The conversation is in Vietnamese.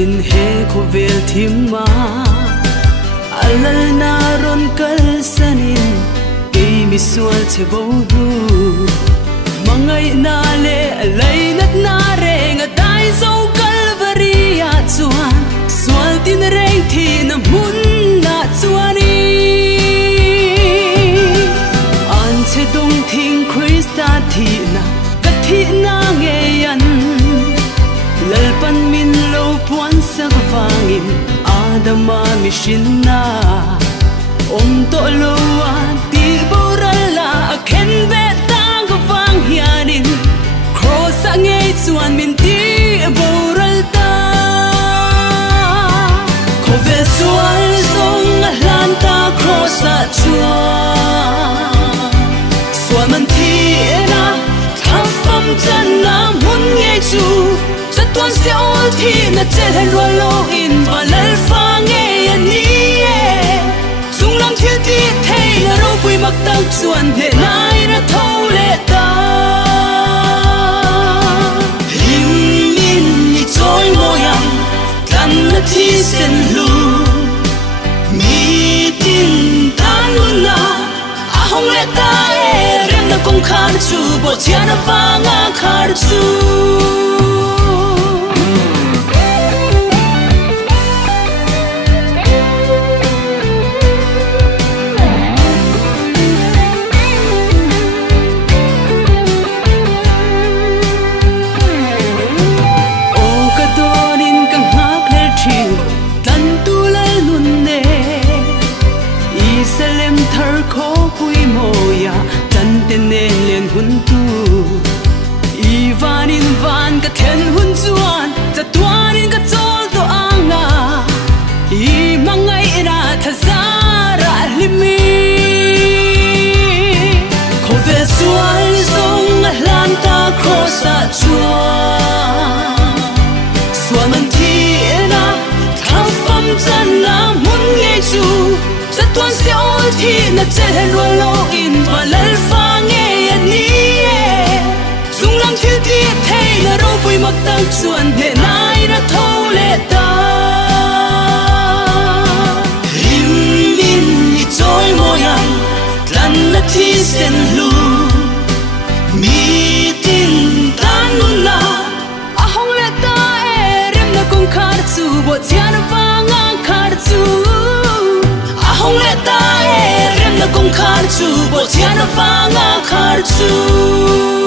in he ko vel thima alal na ron kal sanin ke mi sual che bodu mangai na le alai nat na re nga dai zo kalvaria chuan sual tin reng thi na mun na chuani an che dong thing Krista thi na ka thi na nge yan lalpan min lo puan sa vangin adama mishina om to lo ti borala akhen be tang vang hianin cross ange chuan min ti boral ta ko ve sual zong lan ta cross a chuan sual man ti na tham fam chan na mun nge chu tuan se ol thi na chel hen ro lo in balal fa nge ani e sung lam thil ti thei na ro pui mak tak chuan he nai ra tho le ta him min ni choi mo yang kan na thi sen lu mi tin tan lu na a hong le ta e rem na kong khan chu bo chia na fa nga khar chu Ivan in van ka ten hun chuan cha tuan in ka chol to anga I mangai ra thazara limi ko ve sual zong lan ta cross a chuan sual man thi na tham fam chan na mun nge chu cha tuan se ol thi na chel hen ro lo in balal fa nge ani thil ti thei na ro pui mak tak chuan he nai ra tho le ta him min ni choi mo yang tlan na thi sen lu mi tin tan nu na a hong le ta e rem na kong khar chu bo chian wa nga khar chu a hong le ta e rem na kong khar chu bo chian wa nga khar chu